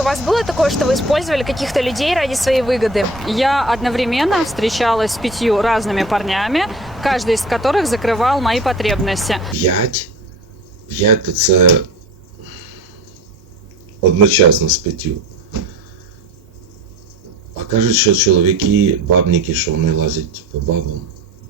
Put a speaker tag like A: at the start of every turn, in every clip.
A: У вас было такое, что вы использовали каких-то людей ради своей выгоды?
B: Я одновременно встречалась с пятью разными парнями, каждый из которых закрывал мои потребности.
C: П'ять? П'ять то це одночасно з п'ятью. А кажуть, що чоловіки, бабники, що вони лазять по бабам.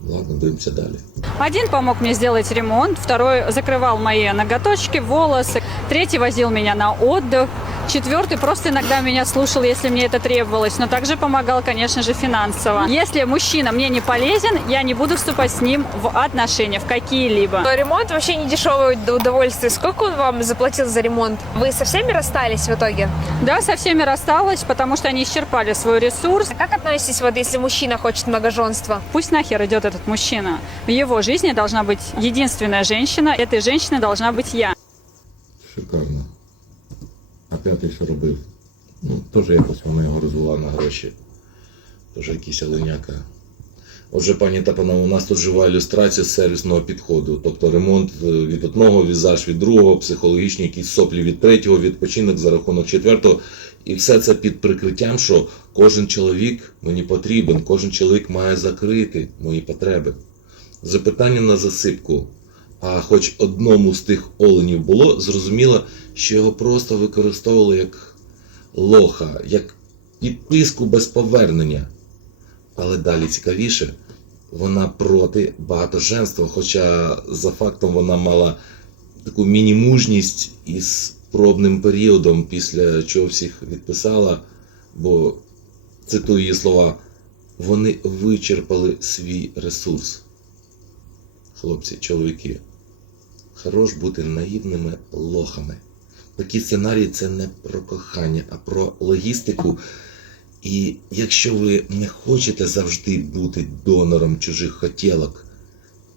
C: Ладно, дивимося далі.
B: Один помог мне сделать ремонт, второй закрывал мои ноготочки, волосы, третий возил меня на отдых, четвертый просто иногда меня слушал, если мне это требовалось, но также помогал, конечно же, финансово. Если мужчина мне не полезен, я не буду вступать с ним в отношения, в какие-либо.
A: Ремонт вообще не дешевое удовольствие. Сколько он вам заплатил за ремонт? Вы со всеми расстались в итоге?
B: Да, со всеми рассталась, потому что они исчерпали свой ресурс.
A: А как относитесь, вот если мужчина хочет многоженства?
B: Пусть нахер идет этот мужчина. В его жизни должна быть единственная женщина. Этой женщиной должна быть я.
C: Шикарно. А п'ятий що робив? Ну, теж якось вона його розвела на гроші. Теж якийсь оленяка. Отже, пані та панове, у нас тут жива ілюстрація сервісного підходу. Тобто ремонт е, від одного, візаж від другого, психологічні якісь соплі від третього, відпочинок за рахунок четвертого. І все це під прикриттям, що кожен чоловік мені потрібен, кожен чоловік має закрити мої потреби. Запитання на засипку. А хоч одному з тих оленів було, зрозуміло, що його просто використовували як лоха, як підписку без повернення. Але далі цікавіше, вона проти багатоженства, хоча за фактом вона мала таку міні-мужність із пробним періодом, після чого всіх відписала, бо цитую її слова, вони вичерпали свій ресурс. Хлопці, чоловіки, хорош бути наївними лохами. Такі сценарії це не про кохання, а про логістику. І якщо ви не хочете завжди бути донором чужих хотілок,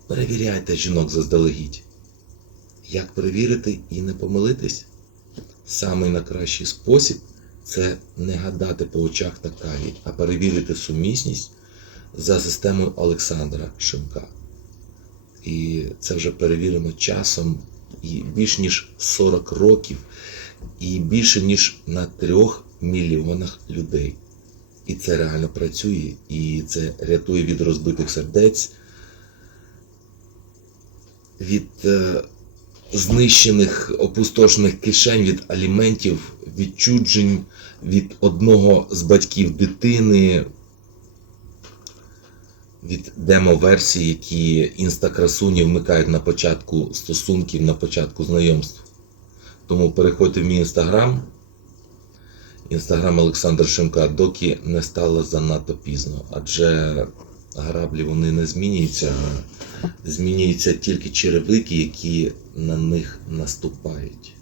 C: перевіряйте жінок заздалегідь. Як перевірити і не помилитись? Самий найкращий спосіб це не гадати по очах та каві, а перевірити сумісність за системою Олександра Шимка. І це вже перевірено часом і більш ніж 40 років, і більше ніж на трьох мільйонах людей. І це реально працює, і це рятує від розбитих сердець, від е, знищених опустошених кишень, від аліментів, відчуджень від одного з батьків дитини, від демо-версій, які інстакрасуні вмикають на початку стосунків, на початку знайомств. Тому переходьте в мій інстаграм інстаграм Олександра Шимка, доки не стало занадто пізно, адже граблі вони не змінюються, а змінюються тільки черевики, які на них наступають.